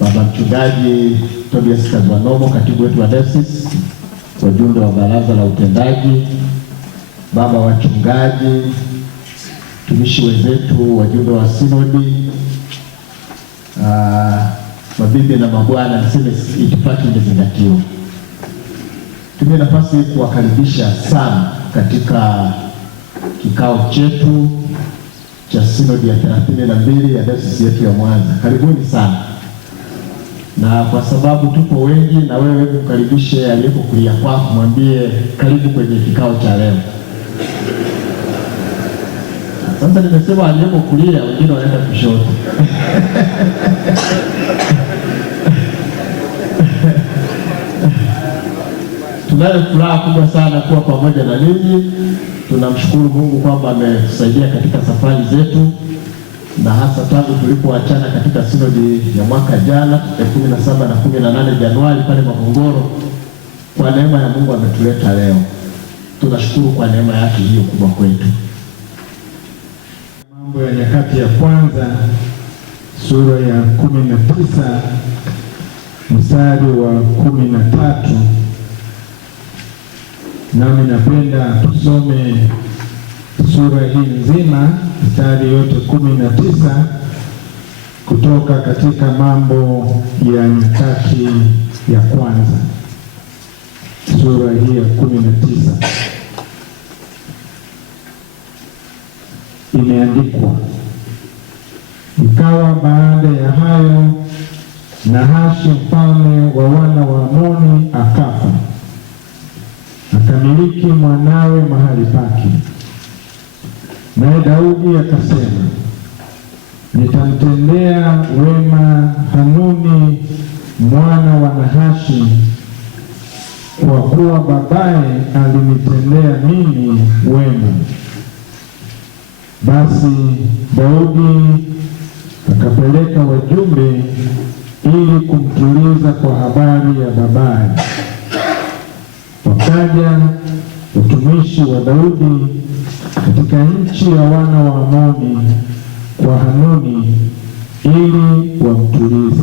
Baba Mchungaji Tobias Kazwanomo, katibu wetu wa dayosisi, wajumbe wa baraza la utendaji, baba wachungaji, tumishi wenzetu, wajumbe wa sinodi, mabibi na mabwana, niseme itifaki imezingatiwa. Tumie nafasi kuwakaribisha sana katika kikao chetu cha sinodi ya 32 ya dayosisi yetu ya Mwanza. Karibuni sana. Na kwa sababu tupo wengi, na wewe mkaribishe aliyeko kulia kwako, mwambie karibu kwenye kikao cha leo. Sasa nimesema aliyeko kulia, wengine wanaenda kushoto. Tunayo furaha kubwa sana kuwa pamoja na ninyi. Tunamshukuru Mungu kwamba ametusaidia katika safari zetu, na hasa tangu tulipoachana katika sinodi ya mwaka jana 17 na 18 Januari pale Makongoro. Kwa neema ya Mungu ametuleta leo. Tunashukuru kwa neema yake hiyo kubwa kwetu. Mambo ya Nyakati ya Kwanza sura ya 19 mstari wa 13. Nami napenda tusome sura hii nzima, mstari yote 19 kutoka katika Mambo ya Nyakati ya Kwanza sura hii ya 19. Imeandikwa, ikawa baada ya hayo, Nahashi mfalme wa wana wa Amoni akafa, akamiliki mwanawe mahali pake. Naye Daudi akasema, nitamtendea wema Hanuni mwana wa Nahashi, kwa kuwa babaye alinitendea mimi wema. Basi Daudi akapeleka wajumbe ili kumtuliza kwa habari ya babaye. Wakaja utumishi wa Daudi katika nchi ya wana wa Amoni kwa Hanuni ili wamtulize.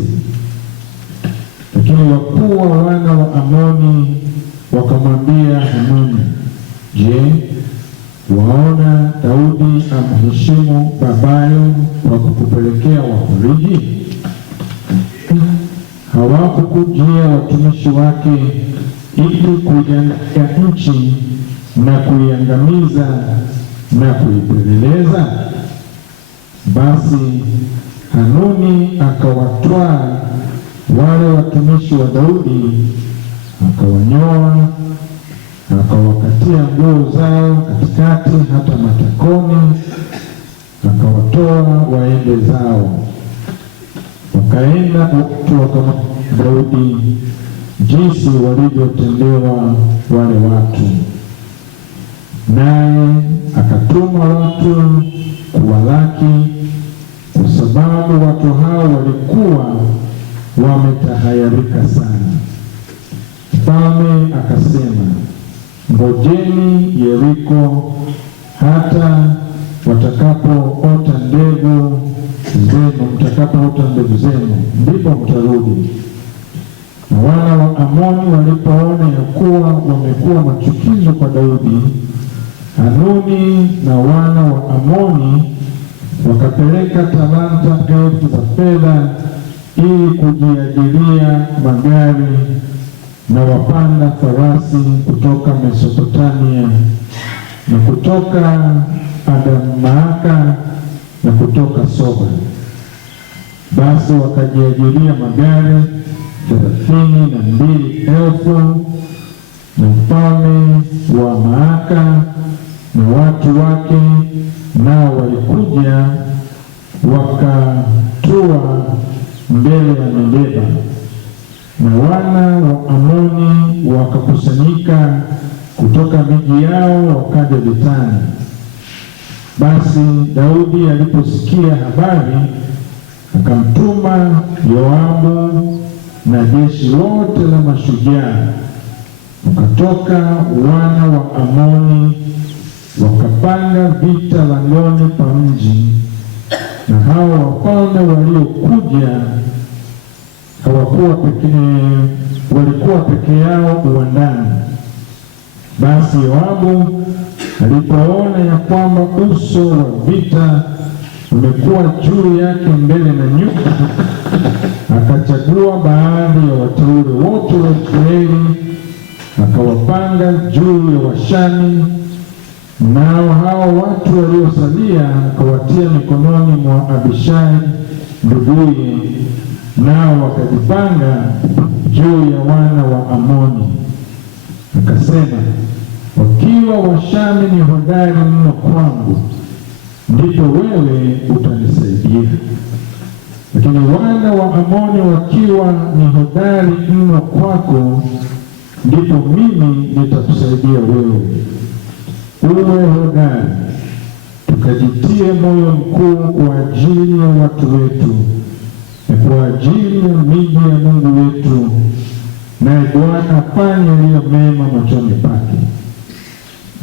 Lakini wakuu wa wana wa Amoni wakamwambia Hanuni, je, waona Daudi amheshimu babayo kwa kukupelekea wafariji? Hawakukujia watumishi wake ili kuiangalia nchi na kuiangamiza na kuipeleleza? Basi Hanuni akawatwaa wale watumishi wa Daudi, akawanyoa, akawakatia nguo zao katikati hata matakoni, akawatoa waende zao. Wakaenda watu wakamwambia Daudi jinsi walivyotendewa wale watu, naye akatuma watu kuwalaki, kwa sababu watu hao walikuwa wametahayarika sana. Mfalme akasema, ngojeni Yeriko hata mtakapoota mbegu zenu, ndipo mtarudi. Na wana wa Amoni walipoona ya kuwa wamekuwa machukizo kwa Daudi, Hanuni na wana wa Amoni wakapeleka talanta 1000 za fedha ili kujiajiria magari na wapanda farasi kutoka Mesopotamia na kutoka Adamaaka na kutoka Soba. Basi wakajiajiria magari 32,000, na mfalme wa Maaka na watu wake nao walikuja wakatua mbele ya Medeba, na wana wa Amoni wakakusanyika kutoka miji yao wakaja vitani. Basi Daudi aliposikia habari, akamtuma Yoabu na jeshi lote la mashujaa, wakatoka wana wa Amoni wakapanga vita langoni pa mji, na hao wafalme waliokuja walikuwa peke yao uwandani. Basi Yoabu alipoona ya kwamba uso wa vita umekuwa juu yake mbele na nyuma, akachagua baadhi ya wateule wote wa Israeli, akawapanga juu ya Washani, nao hao watu waliosalia akawatia mikononi mwa Abishai nduguye, nao wakajipanga juu ya wana wa Amoni. Akasema, wakiwa Washami ni hodari mno kwangu, ndipo wewe utanisaidia, lakini wana wa Amoni wakiwa ni hodari mno kwako, ndipo mimi nitakusaidia wewe. Uwe hodari, tukajitie moyo mkuu kwa ajili ya watu wetu na kwa ajili ya miji ya Mungu wetu, naye Bwana afanye yaliyo mema machoni pake.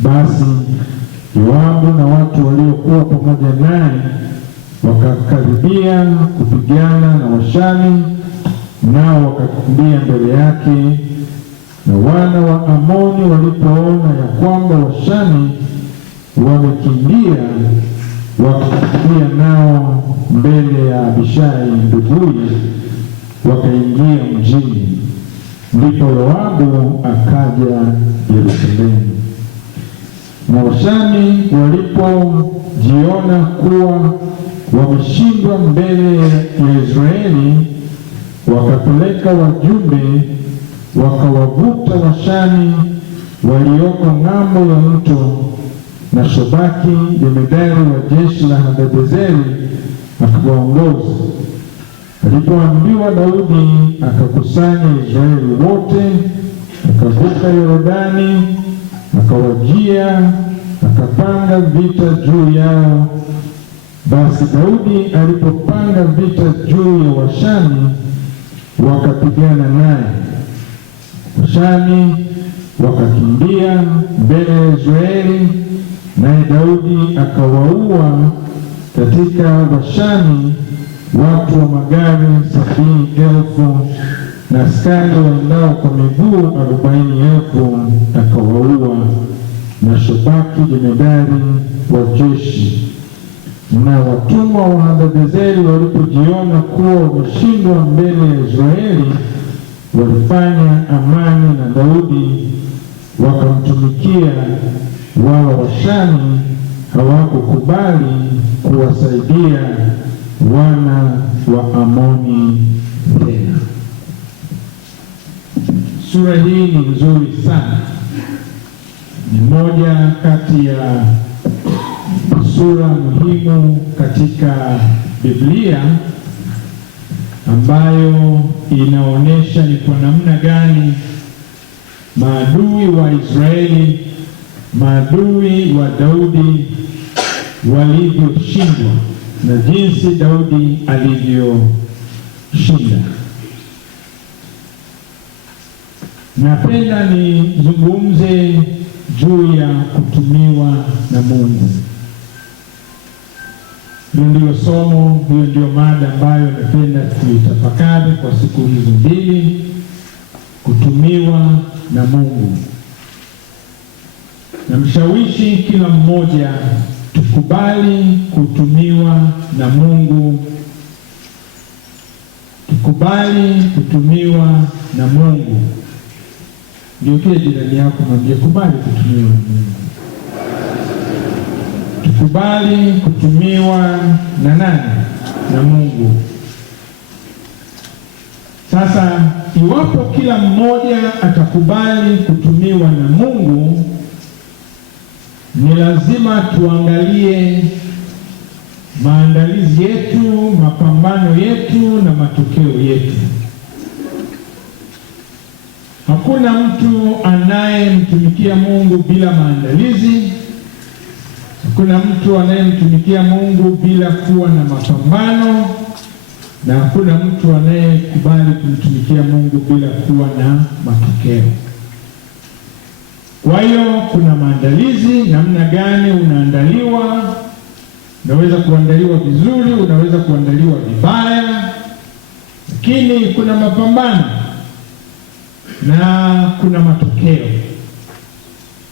Basi Yoabu na watu waliokuwa pamoja naye wakakaribia kupigana na Washami, nao wakakimbia mbele yake. Na wana wa Amoni walipoona ya kwamba Washami wamekimbia, wakakimbia nao mbele ya Abishai nduguye, wakaingia mjini. Ndipo Yoabu akaja Yerusalemu. Na Washami walipojiona kuwa wameshindwa mbele ya Israeli, wakapeleka wajumbe wakawavuta Washami walioko ng'ambo ya mto, na Shobaki jemedari wa jeshi la Hadadezeri akawaongoza. Alipoambiwa Daudi, akakusanya Israeli wote, akavuka Yordani, akawajia, akapanga vita juu yao. Basi Daudi alipopanga vita juu ya Washami, wakapigana naye. Washami wakakimbia mbele ya Israeli, naye Daudi akawaua katika Washami watu wa magari 70,000 na askari waendao kwa miguu 40,000 akawaua. Na Shobaki jemedari wa jeshi. Na watumwa wa Hadadezeri walipojiona kuwa wameshindwa mbele ya Israeli, walifanya amani na Daudi, wakamtumikia, wala Washami hawakukubali kuwasaidia wana wa Amoni tena. Sura hii ni nzuri sana, ni moja kati ya sura muhimu katika Biblia ambayo inaonyesha ni kwa namna gani maadui wa Israeli, maadui wa Daudi walivyoshindwa na jinsi Daudi alivyoshinda. Napenda nizungumze juu ya kutumiwa na Mungu. Hiyo ndio somo, hiyo ndio mada ambayo napenda tuitafakari kwa siku hizi mbili, kutumiwa na Mungu. Namshawishi kila mmoja tukubali kutumiwa na Mungu. Tukubali kutumiwa na Mungu. Ndio kile jirani yako mwambie, kubali kutumiwa na Mungu. Tukubali kutumiwa na nani? Na Mungu. Sasa iwapo kila mmoja atakubali kutumiwa na Mungu, ni lazima tuangalie maandalizi yetu, mapambano yetu na matokeo yetu. Hakuna mtu anayemtumikia Mungu bila maandalizi. Hakuna mtu anayemtumikia Mungu bila kuwa na mapambano, na hakuna mtu anayekubali kumtumikia Mungu bila kuwa na matokeo. Kwa hiyo kuna maandalizi. Namna gani unaandaliwa? Unaweza kuandaliwa vizuri, unaweza kuandaliwa vibaya, lakini kuna mapambano na kuna matokeo.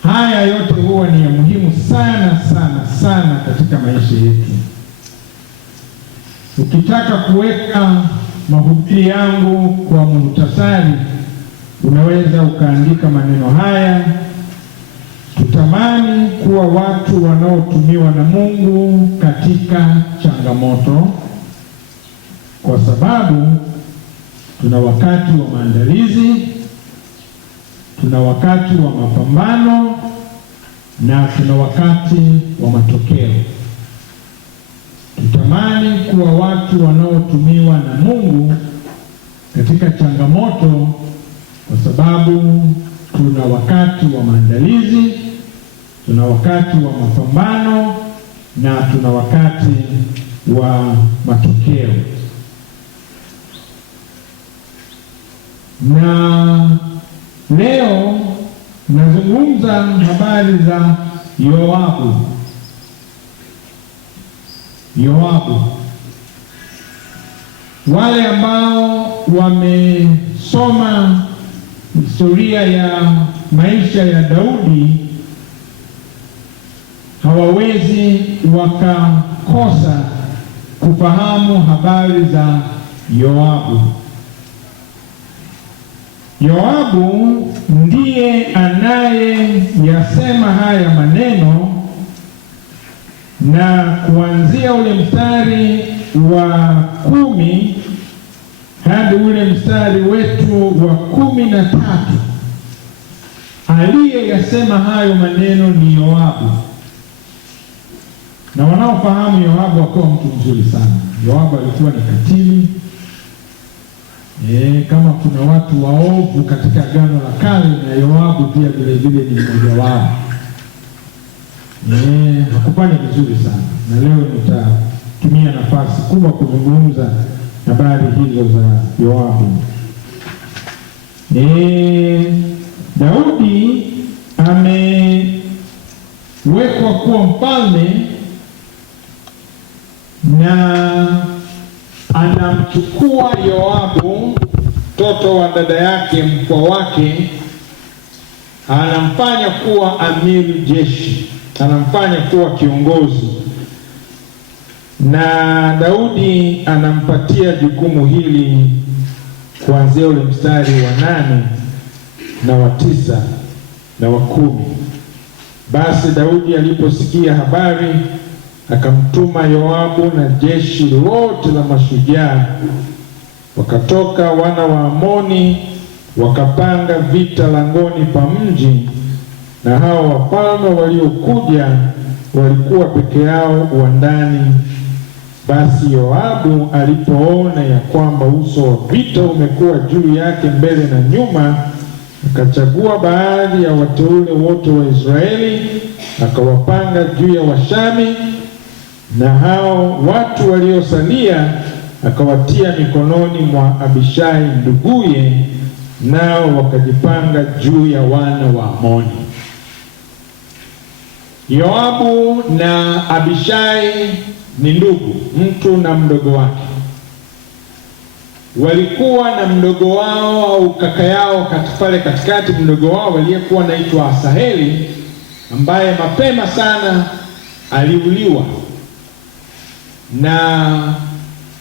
Haya yote huwa ni ya muhimu sana sana sana katika maisha yetu. Ukitaka kuweka mahubiri yangu kwa muhtasari, unaweza ukaandika maneno haya: tutamani kuwa watu wanaotumiwa na Mungu katika changamoto, kwa sababu tuna wakati wa maandalizi, tuna wakati wa mapambano na tuna wakati wa matokeo. Tutamani kuwa watu wanaotumiwa na Mungu katika changamoto, kwa sababu tuna wakati wa maandalizi, tuna wakati wa mapambano na tuna wakati wa matokeo. Na leo nazungumza habari za Yoabu. Wale ambao wamesoma historia ya maisha ya Daudi hawawezi wakakosa kufahamu habari za Yoabu. Yoabu ndiye anayeyasema haya maneno, na kuanzia ule mstari wa 10 hadi ule mstari wetu wa 13, aliyeyasema hayo maneno ni Yoabu. Na wanaofahamu Yoabu hakuwa mtu mzuri sana. Yoabu alikuwa ni katili. Kama kuna watu waovu katika Agano la Kale, na Yoabu pia vile vile ni mmoja wao. Hakufanya vizuri sana, na leo nitatumia nafasi kubwa kuzungumza habari hizo za Yoabu. Daudi amewekwa kuwa mfalme na anamchukua Yoabu, mtoto wa dada yake, mpwa wake, anamfanya kuwa amiri jeshi, anamfanya kuwa kiongozi, na Daudi anampatia jukumu hili kuanzia ule mstari wa 8 na wa 9 na wa 10. Basi Daudi aliposikia habari, akamtuma Yoabu na jeshi lote la mashujaa. Wakatoka wana wa Amoni, wakapanga vita langoni pa mji, na hao wafalme waliokuja walikuwa peke yao uwandani. Basi Yoabu alipoona ya kwamba uso wa vita umekuwa juu yake mbele na nyuma, akachagua baadhi ya wateule wote wa Israeli, akawapanga juu ya Washami, na hao watu waliosalia akawatia mikononi mwa Abishai nduguye, nao wakajipanga juu ya wana wa Amoni. Yoabu na Abishai ni ndugu, mtu na mdogo wake. Walikuwa na mdogo wao au kaka yao pale katikati, mdogo wao aliyekuwa anaitwa Asaheli, ambaye mapema sana aliuliwa na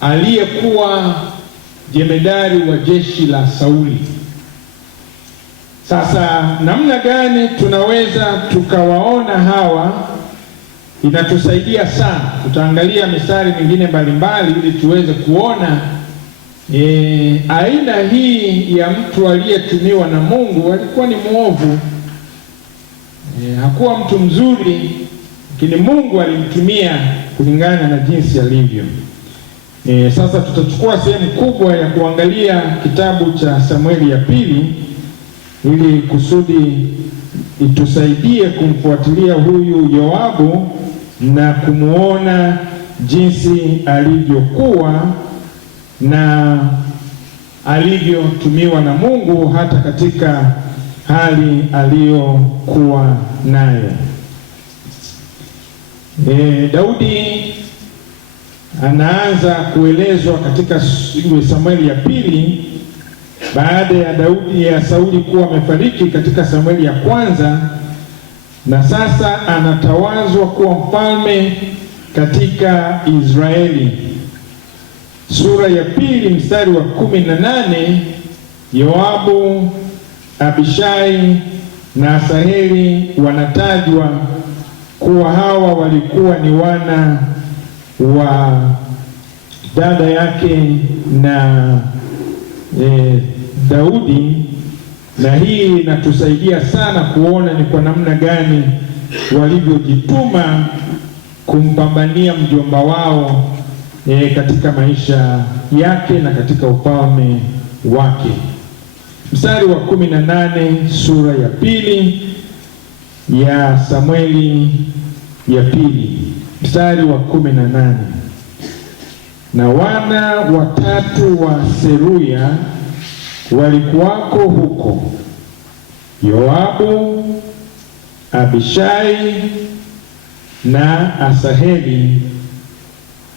aliyekuwa jemedari wa jeshi la Sauli. Sasa namna gani tunaweza tukawaona hawa? Inatusaidia sana. Tutaangalia mistari mingine mbalimbali ili tuweze kuona aina hii ya mtu aliyetumiwa na Mungu. Alikuwa ni mwovu, hakuwa mtu mzuri, lakini Mungu alimtumia kulingana na jinsi alivyo. Sasa tutachukua sehemu kubwa ya kuangalia kitabu cha Samueli ya pili, ili kusudi itusaidie kumfuatilia huyu Yoabu na kumuona jinsi alivyokuwa na alivyotumiwa na Mungu hata katika hali aliyokuwa nayo. Daudi anaanza kuelezwa katika Samueli ya pili baada ya Sauli kuwa amefariki katika Samueli ya kwanza, na sasa anatawazwa kuwa mfalme katika Israeli. Sura ya pili mstari wa 18, Yoabu, Abishai na Asaheli wanatajwa kuwa hawa walikuwa ni wana wa dada yake na Daudi, na hii inatusaidia sana kuona ni kwa namna gani walivyojituma kumpambania mjomba wao katika maisha yake na katika ufalme wake. Mstari wa 18 sura ya pili ya Samueli ya pili mstari wa 18, na wana watatu wa Seruya walikuwako huko, Yoabu, Abishai na Asaheli,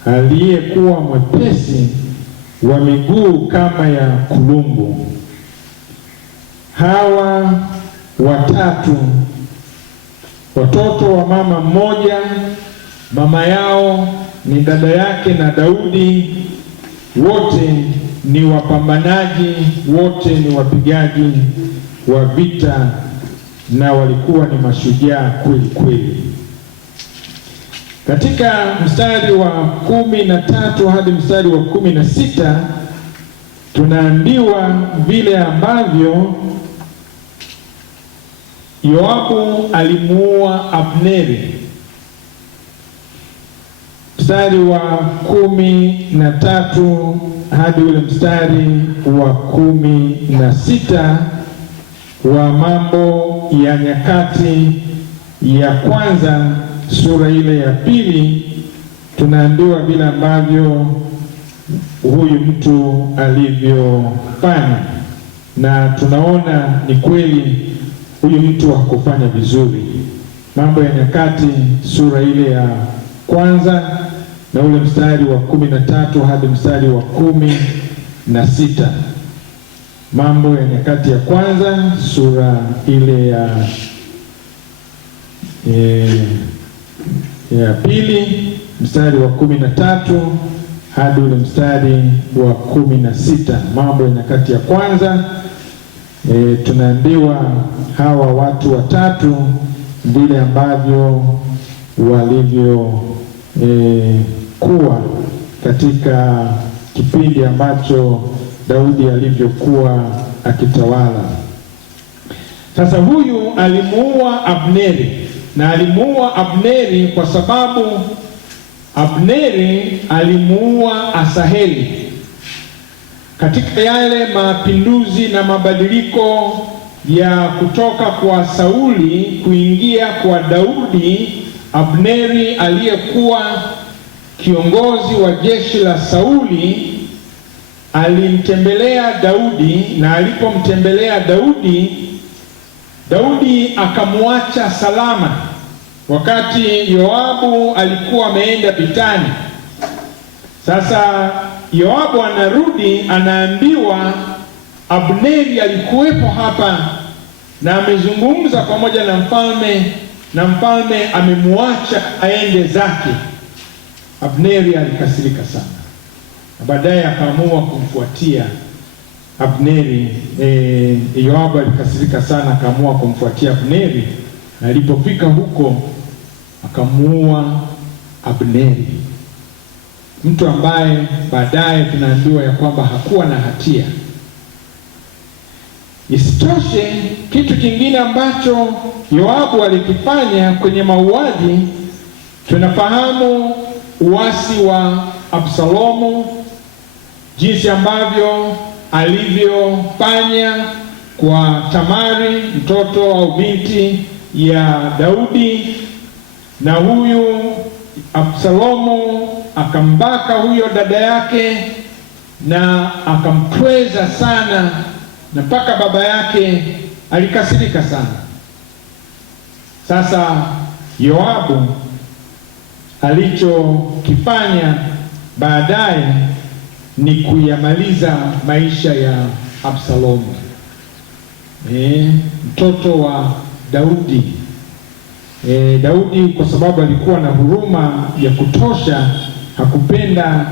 aliyekuwa mwepesi wa miguu kama ya kulungu. Hawa watatu watoto wa mama mmoja, mama yao ni dada yake na Daudi, wote ni wapambanaji, wote ni wapigaji wa vita na walikuwa ni mashujaa kweli kweli. Katika mstari wa 13 hadi mstari wa 16 tunaambiwa vile ambavyo Yoabu alimuua Abneri. Mstari wa 13 hadi ule mstari wa 16 wa Mambo ya Nyakati ya kwanza sura ile ya pili, tunaambiwa vile ambavyo huyu mtu alivyofanya, na tunaona ni kweli huyu mtu hakufanya vizuri. Mambo ya Nyakati sura ile ya kwanza na ule mstari wa 13 hadi mstari wa 16. Mambo ya Nyakati ya kwanza sura ile ya pili mstari wa 13 hadi ule mstari wa 16. Mambo ya Nyakati ya kwanza, tunaambiwa hawa watu watatu vile ambavyo walivyo kuwa katika kipindi ambacho Daudi alivyokuwa akitawala. Sasa huyu alimuua Abneri, na alimuua Abneri kwa sababu Abneri alimuua Asaheli katika yale mapinduzi na mabadiliko ya kutoka kwa Sauli kuingia kwa Daudi. Abneri aliyekuwa kiongozi wa jeshi la Sauli alimtembelea Daudi, na alipomtembelea Daudi akamwacha salama wakati Yoabu alikuwa ameenda vitani. Sasa Yoabu anarudi, anaambiwa Abneri alikuwepo hapa na amezungumza pamoja na mfalme, na mfalme amemwacha aende zake. Abneri alikasirika sana, na baadaye akaamua kumfuatia Abneri. Yoabu alikasirika sana, akaamua kumfuatia Abneri, na alipofika huko akamuua Abneri, mtu ambaye baadaye tunaambiwa ya kwamba hakuwa na hatia. Isitoshe, kitu kingine ambacho Yoabu alikifanya kwenye mauaji, tunafahamu uasi wa Absalomu, jinsi ambavyo alivyofanya kwa Tamari, mtoto au binti ya Daudi, na huyu Absalomu akambaka huyo dada yake na akamtweza sana, na mpaka baba yake alikasirika sana. Sasa Yoabu alichokifanya baadaye ni kuyamaliza maisha ya Absalomu, mtoto wa Daudi. Daudi kwa sababu alikuwa na huruma ya kutosha, hakupenda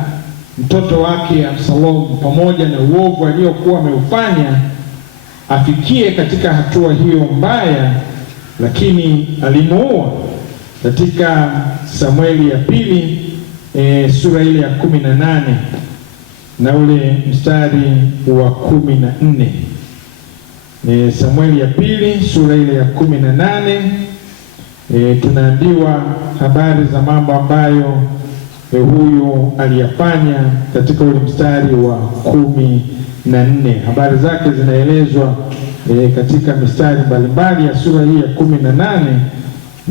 mtoto wake Absalomu pamoja na uovu aliokuwa ameufanya afikie katika hatua hiyo mbaya, lakini alimuua. Katika Samueli ya pili sura ile ya 18 na ule mstari wa 14. Samueli ya pili sura ile ya 18 tunaambiwa habari za mambo ambayo huyu aliyafanya katika ule mstari wa 14. Habari zake zinaelezwa katika mistari mbalimbali ya sura hii ya 18,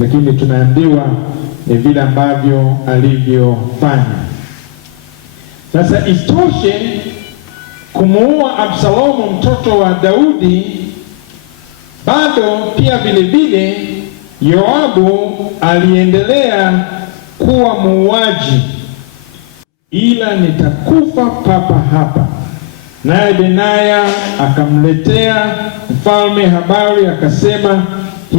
lakini tunaambiwa vile ambavyo alivyofanya. Sasa isitoshe, kumuua Absalomu mtoto wa Daudi, bado pia vile vile Yoabu aliendelea kuwa muuaji, ila nitakufa papa hapa. Naye Benaya akamletea mfalme habari, akasema,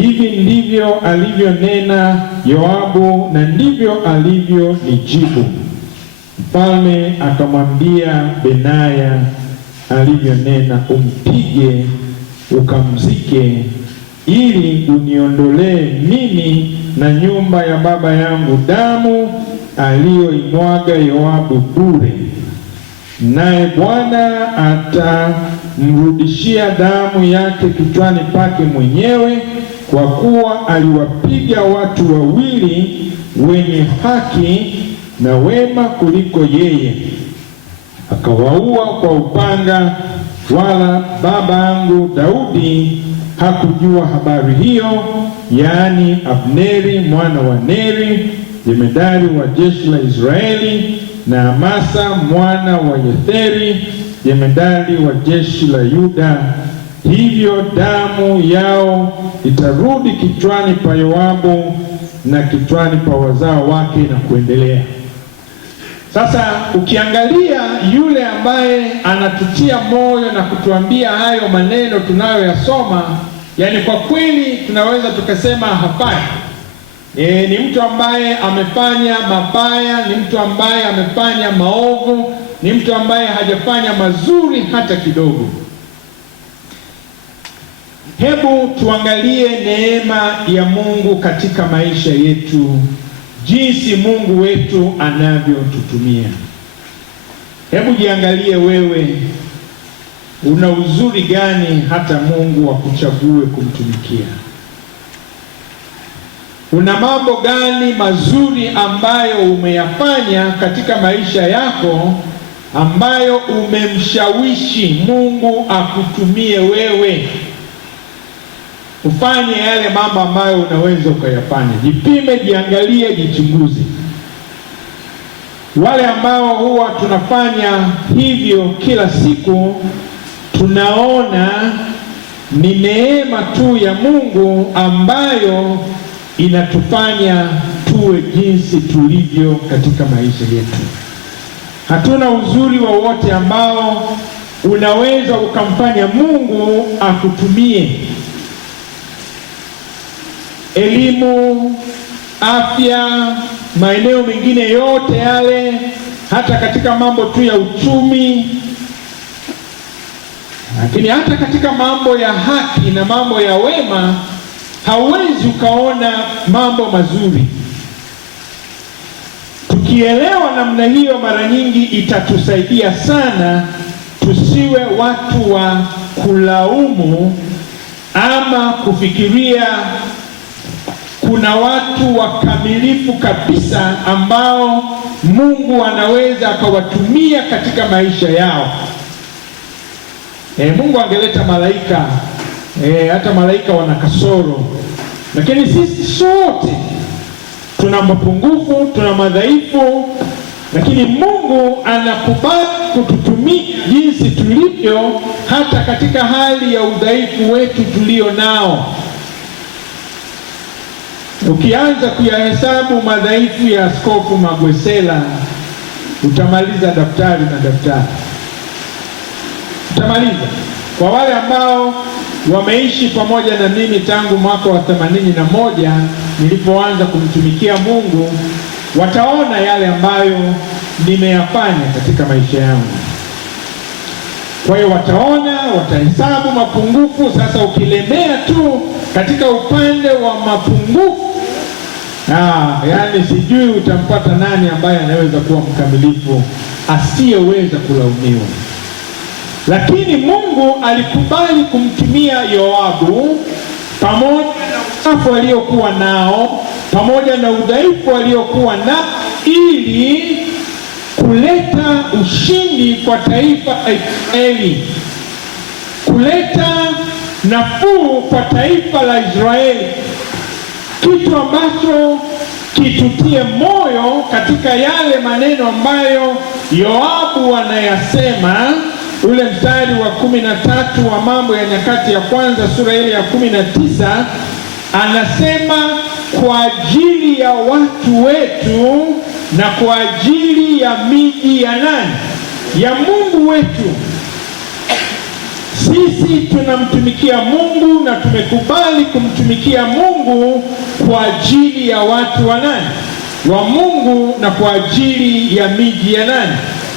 hivi ndivyo alivyonena Yoabu na ndivyo alivyonijibu. Mfalme akamwambia Benaya alivyonena, umpige ukamzike, ili uniondolee mimi na nyumba ya baba yangu damu aliyoimwaga Yoabu bure. Naye Bwana atamrudishia damu yake kichwani pake mwenyewe, kwa kuwa aliwapiga watu wawili wenye haki na wema kuliko yeye, akawaua kwa upanga, wala baba yangu Daudi hakujua habari hiyo, yaani Abneri mwana wa Neri, jemedari wa jeshi la Israeli, na Amasa mwana wa Yetheri, jemedari wa jeshi la Yuda. Hivyo damu yao itarudi kichwani pa Yoabu na kichwani pa wazao wake, na kuendelea. Sasa ukiangalia yule ambaye anatutia moyo na kutuambia hayo maneno tunayoyasoma, yani kwa kweli tunaweza tukasema hafai. Ni mtu ambaye amefanya mabaya, ni mtu ambaye amefanya maovu, ni mtu ambaye hajafanya mazuri hata kidogo. Hebu tuangalie neema ya Mungu katika maisha yetu, jinsi Mungu wetu anavyotutumia. Hebu jiangalie wewe, una uzuri gani hata Mungu akuchague kumtumikia? Una mambo gani mazuri ambayo umeyafanya katika maisha yako, ambayo umemshawishi Mungu akutumie wewe ufanye yale mambo ambayo unaweza ukayafanya? Jipime, jiangalie, jichunguze. Wale ambao huwa tunafanya hivyo kila siku, tunaona ni neema tu ya Mungu ambayo inatufanya tuwe jinsi tulivyo katika maisha yetu. Hatuna uzuri wowote ambao unaweza ukamfanya Mungu akutumie. Elimu, afya, maeneo mengine yote yale, hata katika mambo tu ya uchumi, lakini hata katika mambo ya haki na mambo ya wema, hauwezi ukaona mambo mazuri. Tukielewa namna hiyo, mara nyingi itatusaidia sana tusiwe watu wa kulaumu ama kufikiria kuna watu wakamilifu kabisa ambao Mungu anaweza akawatumia katika maisha yao. Mungu angeleta malaika, hata malaika wana kasoro, lakini sisi sote tuna mapungufu, tuna madhaifu, lakini Mungu anakubali kututumia jinsi tulivyo, hata katika hali ya udhaifu wetu tulio nao. Ukianza kuyahesabu madhaifu ya Askofu Magwesela, utamaliza daftari na daftari, utamaliza. Kwa wale ambao wameishi pamoja na mimi tangu mwaka wa 81 nilipoanza kumtumikia Mungu, wataona yale ambayo nimeyafanya katika maisha yangu. Kwa hiyo wataona, watahesabu mapungufu. Sasa ukilemea tu katika upande wa mapungufu, yaani sijui utampata nani ambaye anaweza kuwa mkamilifu asiyeweza kulaumiwa. Lakini Mungu alikubali kumtumia Yoabu pamoja na uchafu aliokuwa nao, pamoja na udhaifu aliokuwa nao, ili kuleta ushindi kwa taifa la Israeli, kuleta nafuu kwa taifa la Israeli, kitu ambacho kitutie moyo katika yale maneno ambayo Yoabu anayasema. Ule mstari wa 13 wa Mambo ya Nyakati ya Kwanza sura ile ya 19 anasema, kwa ajili ya watu wetu na kwa ajili ya miji ya nani? Ya Mungu wetu. Sisi tunamtumikia Mungu na tumekubali kumtumikia Mungu kwa ajili ya watu wa nani? Wa Mungu, na kwa ajili ya miji ya nani?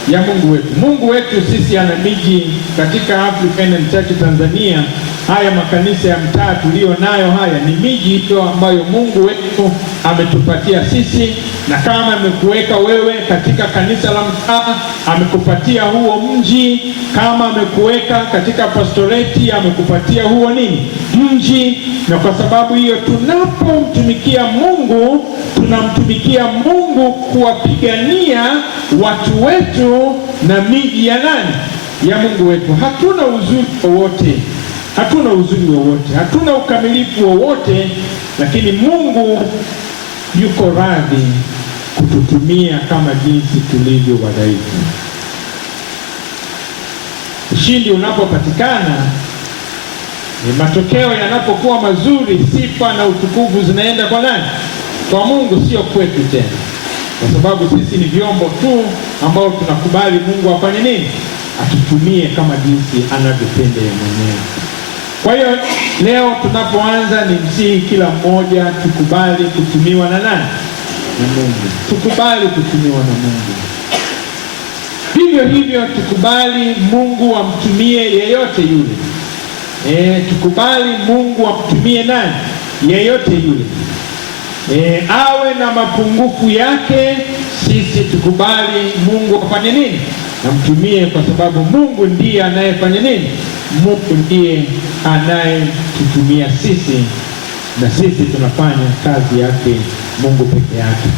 Ya Mungu wetu. Mungu wetu sisi ana miji katika African Church Tanzania. Haya makanisa ya mtaa tulio nayo haya ni miji hiyo ambayo Mungu wetu ametupatia sisi, na kama amekuweka wewe katika kanisa la mtaa, amekupatia huo mji. Kama amekuweka katika pastoreti, amekupatia huo nini? Mji. Na kwa sababu hiyo tunapomtumikia Mungu, tunamtumikia Mungu kuwapigania watu wetu na miji ya nani? Ya Mungu wetu. Hatuna uzuri wowote, hatuna uzuri wowote, hatuna ukamilifu wowote, lakini Mungu yuko radhi kututumia kama jinsi tulivyo wadhaifu. Ushindi unapopatikana, matokeo yanapokuwa mazuri, sifa na utukufu zinaenda kwa nani? Kwa Mungu, sio kwetu tena, kwa sababu sisi ni vyombo tu ambao tunakubali Mungu afanye nini? Atutumie kama jinsi anavyopenda yeye mwenyewe. Kwa hiyo leo tunapoanza, ni msihi kila mmoja tukubali kutumiwa na nani? Na Mungu. Tukubali kutumiwa na Mungu. Vivyo hivyo tukubali Mungu amtumie yeyote yule. Tukubali Mungu amtumie nani? Yeyote yule. Awe na mapungufu yake, sisi tukubali Mungu afanye nini? Amtumie, kwa sababu Mungu ndiye anayefanya nini? Mungu ndiye anayetutumia sisi, na sisi tunafanya kazi yake Mungu peke yake.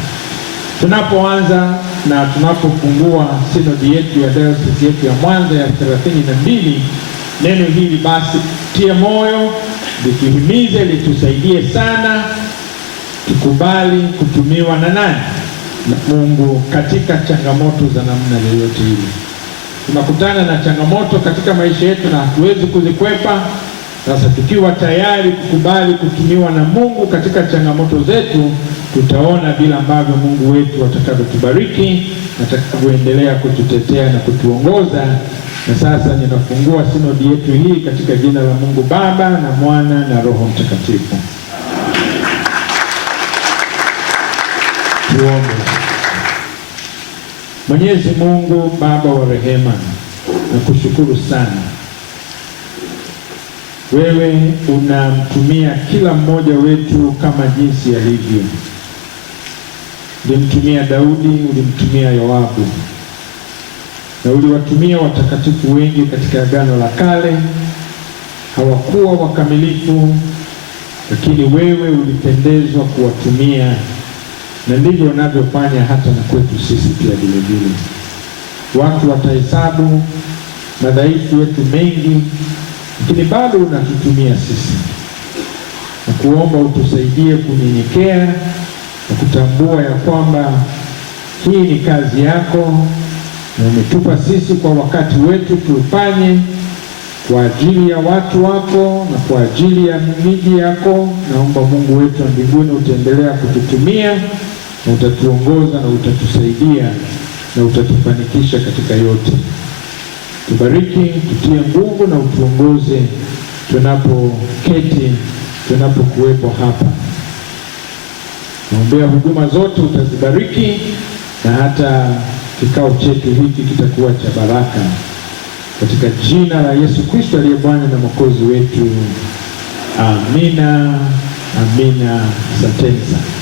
Tunapoanza na tunapofungua sinodi yetu ya dayosisi yetu ya Mwanza ya 32, neno hili basi tie moyo, lituhimize, litusaidie sana. Tukubali kutumiwa na nani? Na Mungu katika changamoto za namna yoyote ile. Tunakutana na changamoto katika maisha yetu na hatuwezi kuzikwepa. Sasa tukiwa tayari kukubali kutumiwa na Mungu katika changamoto zetu, tutaona vile ambavyo Mungu wetu atakavyotubariki, atakavyoendelea kututetea na kutuongoza. Na sasa ninafungua sinodi yetu hii katika jina la Mungu Baba na Mwana na Roho Mtakatifu. Tuombe. Mwenyezi Mungu Baba wa rehema, nakushukuru sana. Wewe unamtumia kila mmoja wetu kama jinsi alivyo. Ulimtumia Daudi, ulimtumia Yoabu, na uliwatumia watakatifu wengi katika Agano la Kale. Hawakuwa wakamilifu, lakini wewe ulipendezwa kuwatumia, na ndivyo unavyofanya hata na kwetu sisi pia vile vile. Watu watahesabu madhaifu yetu mengi, lakini bado unatutumia sisi. Na kuomba utusaidie kunyenyekea na kutambua ya kwamba hii ni kazi yako, na umetupa sisi kwa wakati wetu tufanye kwa ajili ya watu wako na kwa ajili ya miji yako. Naomba Mungu wetu wa mbinguni utaendelea kututumia na utatuongoza na utatusaidia na utatufanikisha katika yote. Tubariki, tutie nguvu na utuongoze tunapoketi, tunapokuwepo hapa. Naombea huduma zote utazibariki, na hata kikao chetu hiki kitakuwa cha baraka, katika jina la Yesu Kristo aliye Bwana na Mwokozi wetu. Amina, amina. Asanteni sana.